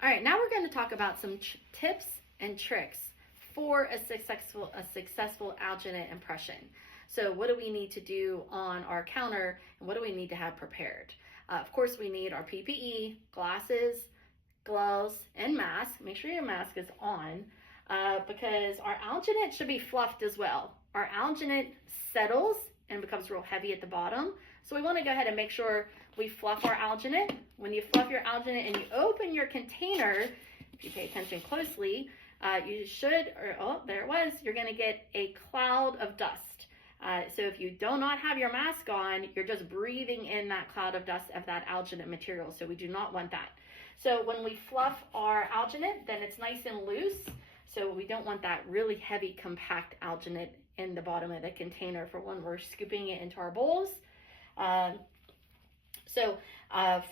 All right, now we're going to talk about some tips and tricks for a successful alginate impression. So what do we need to do on our counter, and what do we need to have prepared? Of course, we need our PPE, glasses, gloves, and mask. Make sure your mask is on because our alginate should be fluffed as well. Our alginate settles and becomes real heavy at the bottom. So we want to go ahead and make sure we fluff our alginate. When you fluff your alginate and you open your container, if you pay attention closely, you should, oh, there it was, you're going to get a cloud of dust. So if you do not have your mask on, you're just breathing in that cloud of dust of that alginate material. So we do not want that. So when we fluff our alginate, then it's nice and loose. So we don't want that really heavy, compact alginate in the bottom of the container for when we're scooping it into our bowls.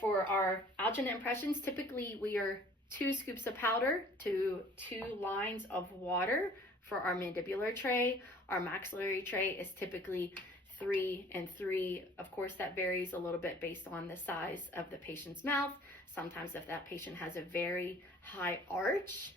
For our alginate impressions, typically we are 2 scoops of powder to 2 lines of water for our mandibular tray. Our maxillary tray is typically 3 and 3. Of course, that varies a little bit based on the size of the patient's mouth. Sometimes if that patient has a very high arch,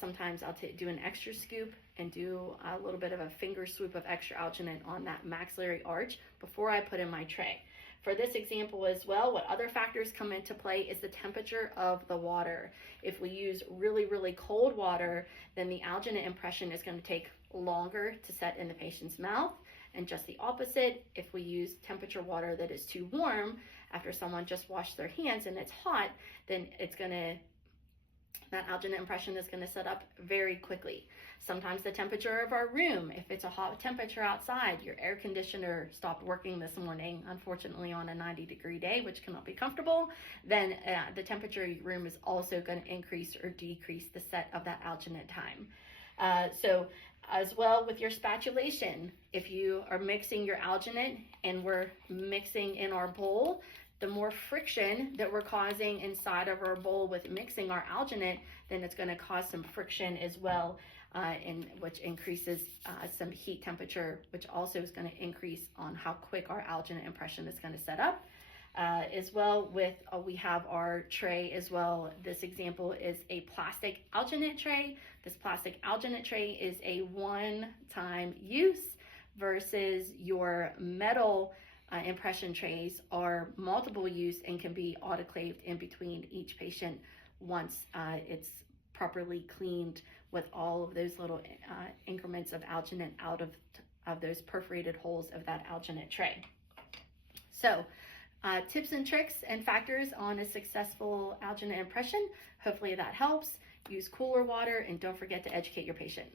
sometimes I'll do an extra scoop and do a little bit of a finger swoop of extra alginate on that maxillary arch before I put in my tray. For this example as well, what other factors come into play is the temperature of the water. If we use really, really cold water, then the alginate impression is going to take longer to set in the patient's mouth. And just the opposite, if we use temperature water that is too warm, after someone just washed their hands and it's hot, then that alginate impression is going to set up very quickly. Sometimes the temperature of our room, if it's a hot temperature outside, your air conditioner stopped working this morning, unfortunately on a 90-degree day, which cannot be comfortable, then the temperature of your room is also going to increase or decrease the set of that alginate time. So as well with your spatulation, if you are mixing your alginate and we're mixing in our bowl, the more friction that we're causing inside of our bowl with mixing our alginate, then it's going to cause some friction as well, which increases some heat temperature, which also is going to increase on how quick our alginate impression is going to set up. As well with, we have our tray as well. This example is a plastic alginate tray. This plastic alginate tray is a one-time use versus your metal impression trays are multiple use and can be autoclaved in between each patient once it's properly cleaned with all of those little increments of alginate out of those perforated holes of that alginate tray. So tips and tricks and factors on a successful alginate impression. Hopefully that helps. Use cooler water and don't forget to educate your patient.